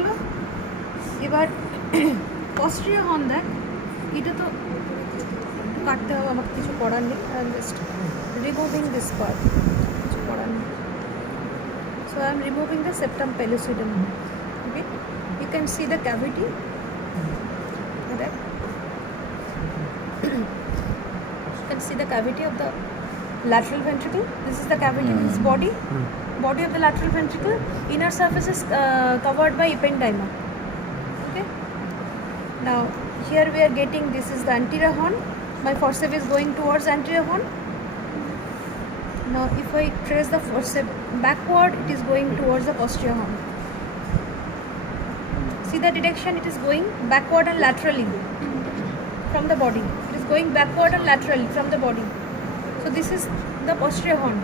হলো। এবার পস্টিরিয়র হর্ন দেখ, এটা তো কাটতে হবে, আমাকে কিছু করার নেই। I am just removing this part, কিছু করার নেই। So I am removing the septum pellucidum. Okay, you can see the cavity. Correct. You can see the cavity of the lateral ventricle. This is the cavity, means body of the lateral ventricle. Inner surface is covered by ependyma. Okay. Now here we are getting, this is the anterior horn. My forceps is going towards anterior horn. Now if I trace the forceps backward, it is going towards the posterior horn. See the direction, it is going backward and laterally from the body. It is going backward and laterally from the body. So this is the posterior horn.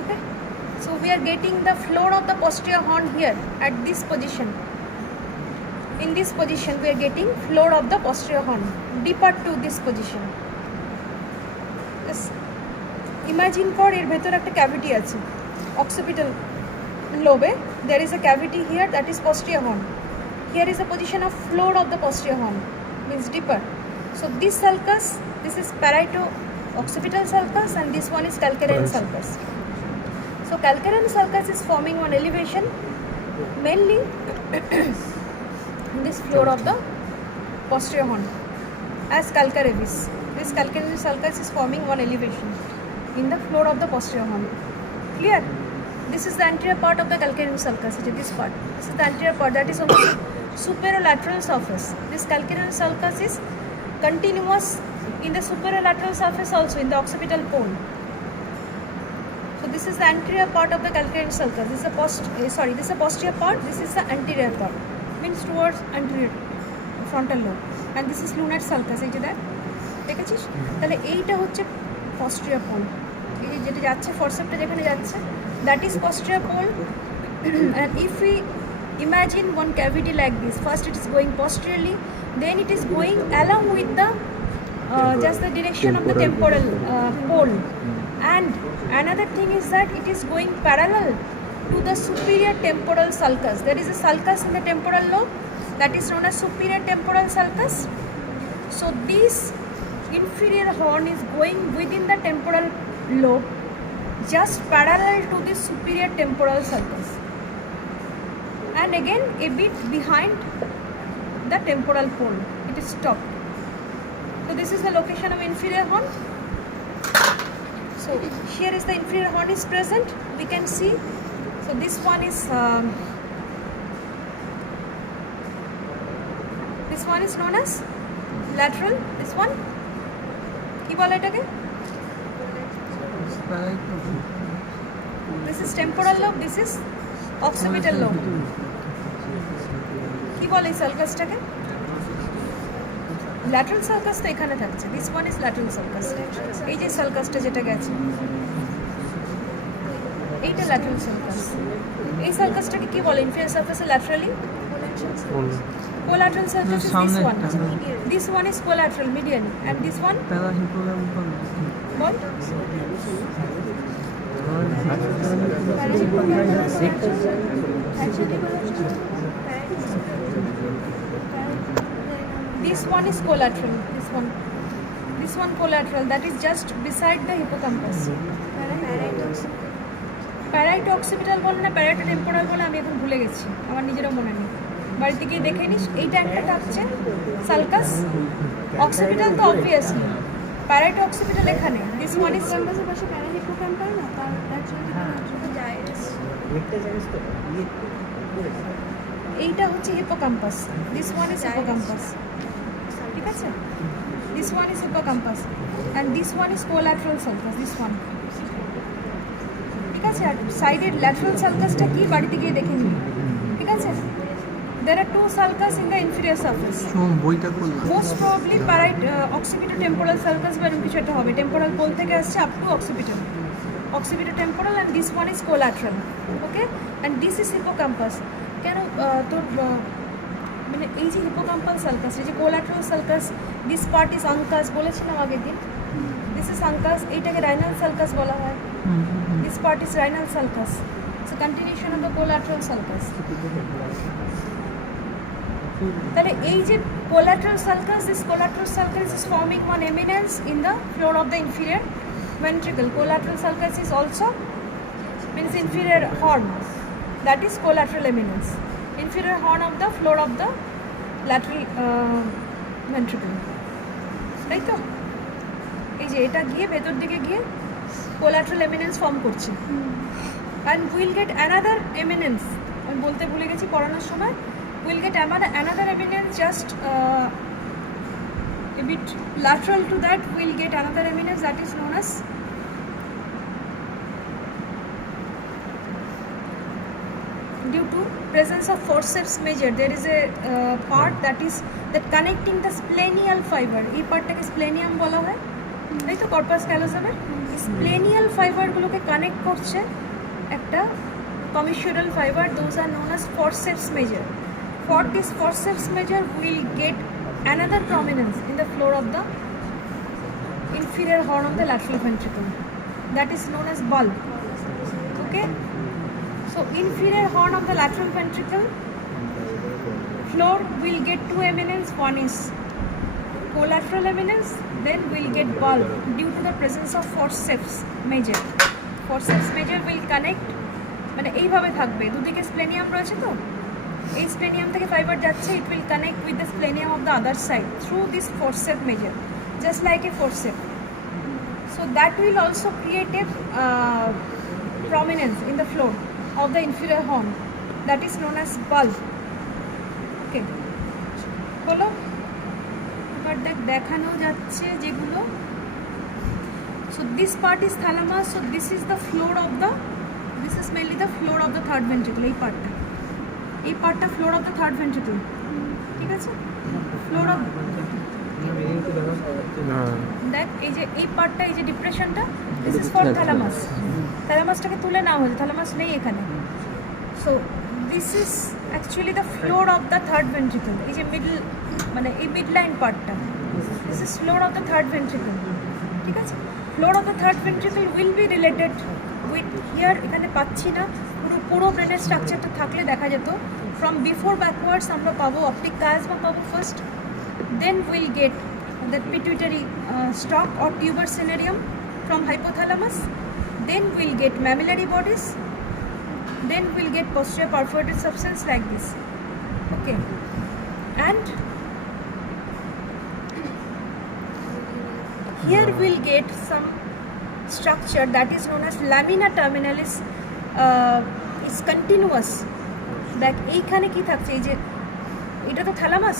Okay. So we are getting the floor of the posterior horn here at this position. In this position we are getting floor of the posterior horn deeper to this position. Just imagine for এর ভেতর একটা cavity আছে, occipital lobe. There is a cavity here, that is posterior horn. Here is the position of floor of the posterior horn, means deeper. So this sulcus, this is parieto-occipital sulcus, and this one is calcarean sulcus. So calcarean sulcus is forming on elevation, mainly in this floor of the posterior horn, as calcareous. This calcarean sulcus is forming on elevation in the floor of the posterior horn. Clear? This is the anterior part of the calcarean sulcus. This part. This is the anterior part, that is on the superolateral surface. This calcarean sulcus is continuous in the superolateral surface, also in the occipital pole. So this is the anterior part of the calcarean sulcus. This is the this is the posterior part. This is the anterior part, means towards anterior frontal lobe. And this is lunar sulcus. এই যে দেখ, দেখেছিস? তাহলে এইটা হচ্ছে posterior pole. এই যেটা যাচ্ছে ফরসেপ্টটা যেখানে যাচ্ছে, that is posterior pole. And if we imagine one cavity like this, first it is going posteriorly, then it is going along with the just the direction of the temporal pole. And another thing is that it is going parallel to the superior temporal sulcus. There is a sulcus in the temporal lobe, that is known as superior temporal sulcus. So this inferior horn is going within the temporal lobe, just parallel to the superior temporal sulcus, and again a bit behind the temporal pole. It is stopped. So this is the location of inferior horn. So here is the inferior horn is present. We can see. So this one is known as lateral. This one, কি বলে এটাকে? This is temporal lobe, this is occipital lobe. কি বলে এই সালকাসটাকে? Lateral sulcus তো এখানে থাকছে। This one is lateral sulcus. এই যে সালকাসটা যেটা গেছে, এইটা lateral sulcus. এই সালকাসটাকে কি বলে inferior surface laterally? Collateral surface is this one. This one is collateral median, and this one? What? This one is collateral. This one collateral. That is just beside the hippocampus. Parieto-occipital বলে না parieto-temporal বলে, আমি এখন ভুলে গেছি, আমার নিজেরও মনে নেই। বাড়িতে গিয়ে দেখে নিস। এইটা একটা থাকছে সালকাস, অক্সিপিটাল তো অবভিয়াসলি, প্যারাইটো-অক্সিপিটাল এখানে। দিস ওয়ান ইজ সালকাসের পাশে প্যারাহিপোক্যাম্পাল না, তার জাইরাস। এইটা হচ্ছে hippocampus. This one is hippocampus, ঠিক আছে? This one is hippocampus and this one is collateral sulcus. This one, ঠিক আছে? আর সাইডের ল্যাটারাল সালকাসটা কি, বাড়িতে গিয়ে দেখে নিবি, ঠিক আছে? There are two sulcus in the inferior surface. Most probably occipito-temporal sulcus বা এরকম কিছু একটা হবে। Temporal pole থেকে আসছে up to occipito-temporal, and this one is collateral. Okay, and this is hippocampus. কেন তোর মানে এই যে হিপোক্যাম্পাল সালকাস, এই যে collateral sulcus, this part is uncus বলেছিলাম আগের দিন। দিস ইজ আঙ্কাস, এইটাকে রাইনাল সালকাস বলা হয়। This part is rhinal sulcus. It's a continuation of the collateral sulcus. তাহলে এই যে collateral sulcus, this collateral sulcus is forming one eminence in the floor of the inferior ventricle. Collateral sulcus is also means inferior horn, that is collateral eminence. Inferior horn of the floor of the lateral ventricle. তাই তো এই যে এটা গিয়ে ভেতর দিকে গিয়ে collateral eminence form করছে, and we'll get another eminence. আমি বলতে ভুলে গেছি পড়ানোর সময়, we'll get another eminence just a bit lateral to that. We'll get another eminence that is known as due to presence of forceps major. There is a part that is that connecting the splenial fiber. এই পার্টটাকে স্প্লেনিয়াম বলা হয়, তাই তো কর্পাস ক্যালোসামের স্প্লেনিয়াল ফাইবারগুলোকে কানেক্ট করছে একটা commissural fiber. Those are known as forceps major. For this forceps major, we'll get another prominence in the floor of the inferior horn of the lateral ventricle. That is known as bulb. Okay. So inferior horn of the lateral ventricle floor will get two eminence. One is collateral eminence, then we'll get bulb due to the presence of forceps major. Forceps major will connect, মানে এইভাবে থাকবে, দুদিকে স্প্লেনিয়াম রয়েছে তো, এই স্প্লেনিয়াম থেকে ফাইবার যাচ্ছে, it will connect with the splenium of the other side through this forceps major, just like a forceps. So that will also create a prominence in the floor of the inferior horn, that is known as bulb. Okay, বলো এবার দেখানো যাচ্ছে যেগুলো. So this part is thalamus. So this is the floor of the, this is mainly the floor of the third ventricle. এই পার্টটা floor of the third ventricle, ঠিক আছে? floor of দেখ এই যে এই পার্টটা, এই যে ডিপ্রেশনটা, this is for thalamus. থ্যালামাসটাকে তুলে নেওয়া হয়েছে, থ্যালামাস নেই এখানে. So this is actually the floor of the third ventricle. এই যে মিডল, মানে এই মিড লাইন পার্টটা, this is floor of the third ventricle, ঠিক আছে? floor of the third ventricle will be related with here, এখানে পাচ্ছি না, পুরো ব্রেনের স্ট্রাকচারটা থাকলে দেখা যেত. from before backwards আমরা পাবো অপটিক chiasma পাবো first, then we'll get the pituitary stalk or tuber cinerarium from hypothalamus, then we'll get mammillary bodies, then we'll get posterior perforated substance like this. Okay, and here we'll get some structure that is known as lamina terminalis. Is continuous. দেখ এইখানে কি থাকছে, এই যে এটা তো থ্যালামাস,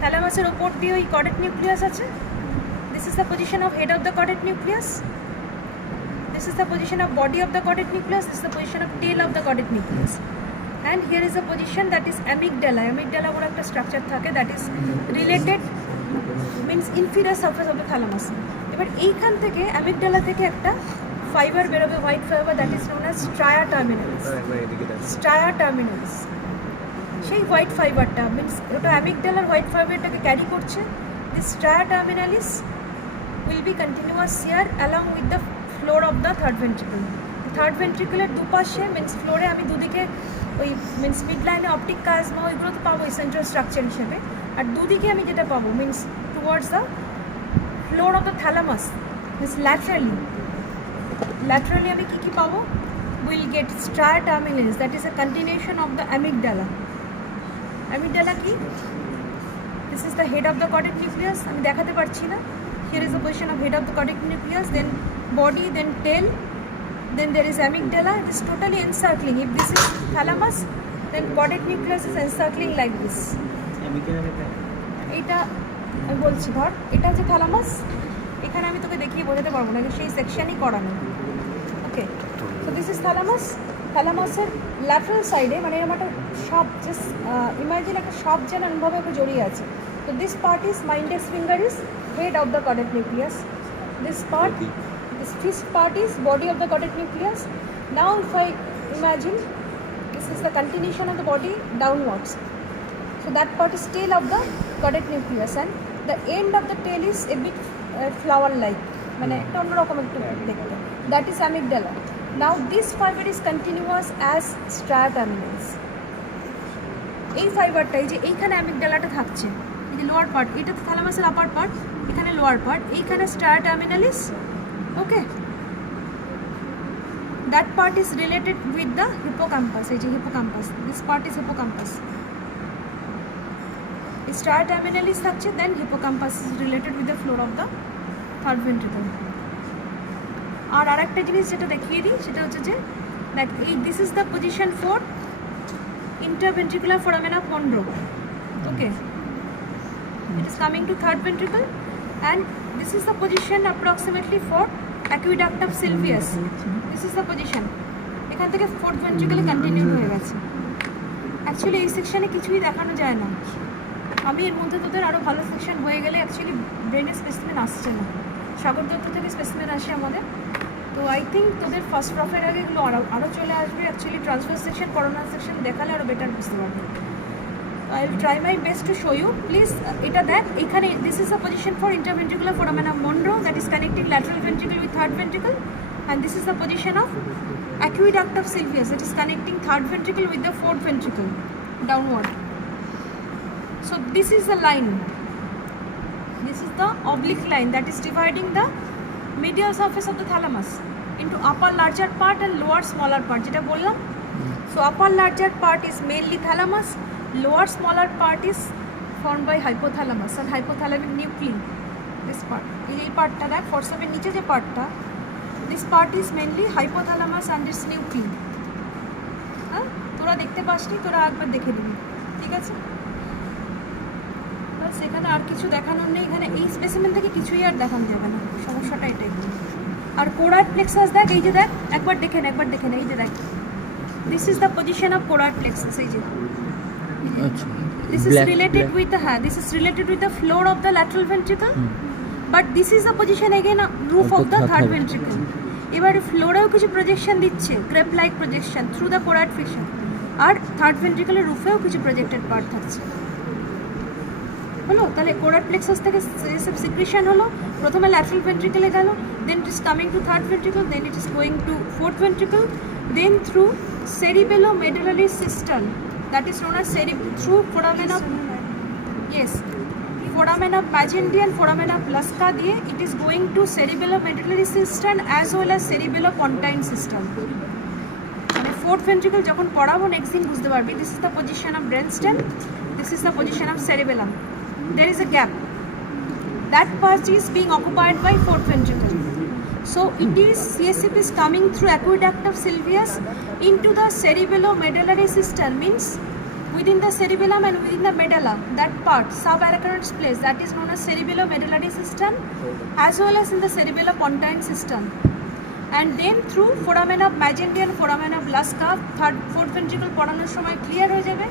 থ্যালামাসের ওপর দিয়ে ওই কর্ডেট নিউক্লিয়াস আছে. This is the position of head of the chordate nucleus, this is the position of body of the caudate nucleus, this is the position of tail of the caudate nucleus, and here is a position that is amygdala. Amygdala বড় একটা স্ট্রাকচার থাকে that is related, means inferior surface of the thalamus. এবার এইখান থেকে amygdala থেকে একটা ফাইবার বেরোবে, white fibre, that is known as stria terminalis. stria terminalis, সেই হোয়াইট ফাইবারটা মিন্স ওটা অ্যামিগডালার হোয়াইট ফাইবারটাকে ক্যারি করছে. This stria terminalis will be continuous here along with the floor of the third ventricle. Third ভেন্ট্রিকুলের দুপাশে মিন্স ফ্লোরে আমি দুদিকে ওই মিন্স মিড লাইনে অপটিক chiasma ওইগুলো তো পাবো সেন্ট্রাল স্ট্রাকচার হিসেবে, আর দুদিকে আমি যেটা পাবো means towards the floor of the thalamus means laterally আমি কী কী পাবো? Will get stria terminalis, that is a continuation of the amygdala. amygdala কি? This is the head of the caudate nucleus. আমি দেখাতে পারছি না. Here is the position of head of the caudate nucleus, then body, then tail, then there is amygdala. It is totally encircling. If this is thalamus, then caudate nucleus is encircling like this. এটা আমি বলছি, ধর এটা হচ্ছে থ্যালামাস, এখানে আমি তোকে দেখিয়ে বোঝাতে পারবো না, সেই সেকশনই করানো. Okay, so this is thalamus. থ্যালামাসের ল্যাটারাল সাইডে মানে এরকম একটা সাপ, জাস্ট ইমাজিন একটা সাপ যেন এমনভাবে ওকে জড়িয়ে আছে. তো this part is my index finger is head of the caudate nucleus. This part, this fifth part is body of the caudate nucleus. Now if I imagine this is the continuation of the body downwards. So that part is tail of the caudate nucleus, and the end of the tail is a bit flower like, মানে একটা অন্যরকম একটু দেখতে. That is amygdala. Now this fiber is continuous as striatamines. এই ফাইবারটা এই যে এইখানে অ্যামিগডালাটা থাকছে, এই যে লোয়ার পার্ট, এটা তো থ্যালামাসের আপার পার্ট, এখানে লোয়ার পার্ট, এইখানে striaterminalis. ওকে, that part is related with the hippocampus. এই যে hippocampus, this part is hippocampus. Striaterminalis থাকছে, then hippocampus is related with the floor of the third ventricle. আর আরেকটা জিনিস যেটা দেখিয়ে দিই সেটা হচ্ছে যে দেখ এই this is the position for interventricular foramina chondro. Okay, it is coming to third ventricle, and this is the position approximately for aqueduct of Sylvius. This is the position. এখান থেকে fourth ventricle কন্টিনিউ হয়ে গেছে। অ্যাকচুয়ালি এই সেকশনে কিছুই দেখানো যায় না, আমি এর মধ্যে তোদের আরও ভালো সেকশন হয়ে গেলে অ্যাকচুয়ালি ব্রেনের স্পেসিমেন আসছে না, সাগর দত্ত থেকে স্পেসিমেন আসে আমাদের। তো আই থিঙ্ক তোদের ফার্স্ট প্রফের আগে এগুলো আরও চলে আসবে। Actually transverse section, coronal section দেখালে আরও বেটার বুঝতে পারবে। I will try my best to show you. Please এটা দেখ, এখানে this is the position for interventricular foramina Monro, that is connecting lateral ventricle with third ventricle, and this is the position of aqueduct of Sylvius, that is connecting third ventricle with the fourth ventricle downward. So this is the line, this is the oblique line that is dividing the medial surface of the thalamus into upper larger part and lower smaller part, যেটা বললাম। So upper larger part is mainly thalamus, lower smaller part is formed by hypothalamus and hypothalamic nuclei. This part, এই পার্টটা দেখ, ফরসেপের নিচে যে পার্টটা, this part is mainly hypothalamus and its nuclei. হ্যাঁ, তোরা দেখতে পাসনি, তোরা একবার দেখে নিবি, ঠিক আছে? বাস, এখানে আর কিছু দেখানোর নেই। এখানে এই স্পেসিমেন থেকে কিছুই আর দেখানো যাবে না, সমস্যাটা এটাই। আর কোরাইড প্লেক্সাস দেখ, এই যে দেখ, একবার দেখেন, এই যে দেখ, this is the position of choroid plexus. এই যে this is related with the, হ্যাঁ, this is related with the floor of the lateral ventricle, but this is the position again roof of the third ventricle. এবার ফ্লোরেও কিছু projection দিচ্ছে, crepe like projection through the choroid fissure, আর third ভেন্ট্রিকলের রুফেও কিছু projected part থাকছে। হলো, তাহলে কোরাইড প্লেক্সাস থেকে এসব সিক্রেশন হলো, প্রথমে ল্যাটারাল ভেন্ট্রিকলে গেল, then it is coming to third ventricle, then it is going to fourth ventricle, then through cerebellomedullary cistern, that is known as through foramina, yes, foramina magendie and foramina plasca দিয়ে it is going to cerebellomedullary cistern as well as cerebellopontine cistern. মানে fourth ventricle যখন পড়াবো নেক্সট দিন বুঝতে পারবি। This is the position of brainstem, this is the position of cerebellum. There is a gap, that part is being occupied by fourth ventricle. So it is, CSF is coming through aqueduct of Sylvius into the cerebellomedullary cistern, means within the cerebellum and within the medulla, that part, subarachnoid place, that is known as cerebellomedullary cistern, as well as in the cerebellopontine cistern. And then through foramina magendie and foramina plasca, fourth ventricle পড়ানোর সময় ক্লিয়ার হয়ে যাবে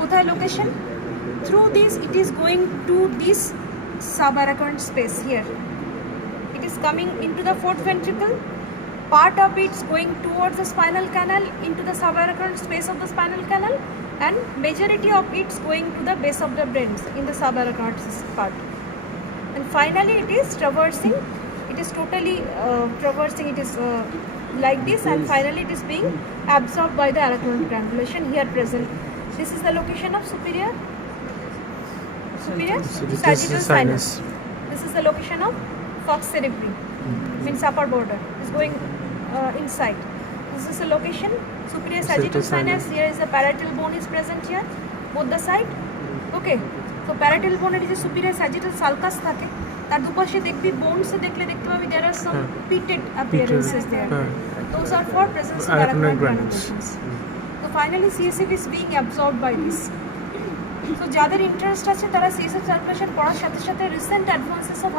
কোথায় location. Through this it is going to this subarachnoid space here. It is coming into the fourth ventricle, part of it is going towards the spinal canal into the subarachnoid space of the spinal canal, and majority of it is going to the base of the brain in the subarachnoid part, and finally it is traversing, it is totally traversing, it is like this, and finally it is being absorbed by the arachnoid granulation here present. This is the location of superior sagittal sinus. This is the location of fox cerebri, means upper border is going inside. This is the location superior sagittal sinus. Here is the parietal bone is present here, both the side. Okay, so parietal bone এর যে superior sagittal sulcus থাকে, তার দুপাশে দেখবি bones এ দেখলে দেখতে পাবি there are some pitted appearances there. Those are for presence of arachnoid granulations. So finally CSF is being absorbed by this. So যাদের ইন্টারেস্ট আছে তারা CSF সার্কুলেশন পড়ার সাথে সাথে রিসেন্ট অ্যাডভান্সেস অফ